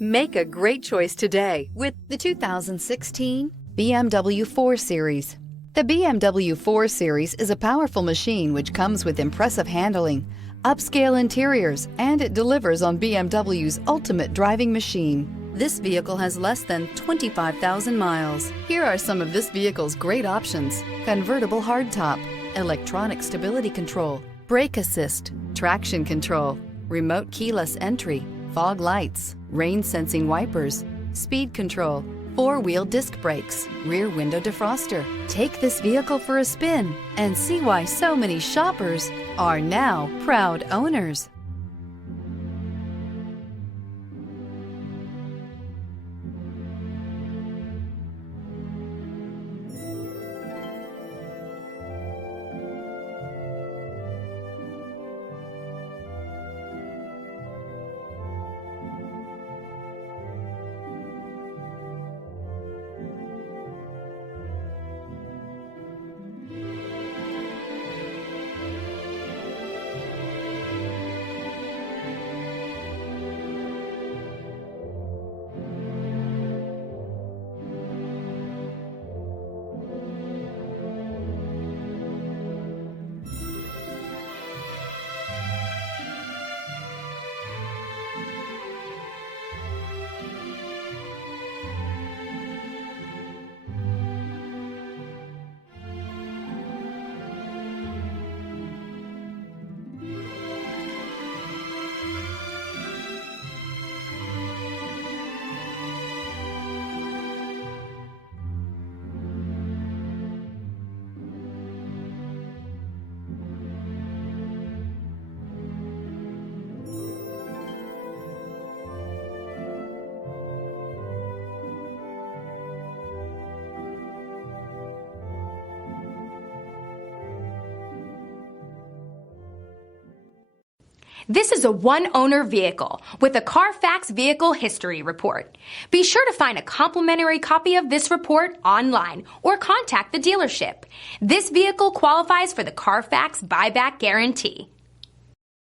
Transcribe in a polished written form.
Make a great choice today with the 2016 BMW 4 Series. The BMW 4 Series is a powerful machine which comes with impressive handling, upscale interiors, and it delivers on BMW's ultimate driving machine. This vehicle has less than 25,000 miles. Here are some of this vehicle's great options: convertible hardtop, electronic stability control, brake assist, traction control, remote keyless entry, fog lights, rain sensing wipers, speed control, four-wheel disc brakes, rear window defroster. Take this vehicle for a spin and see why so many shoppers are now proud owners. This is a one-owner vehicle with a Carfax Vehicle History Report. Be sure to find a complimentary copy of this report online or contact the dealership. This vehicle qualifies for the Carfax Buyback Guarantee.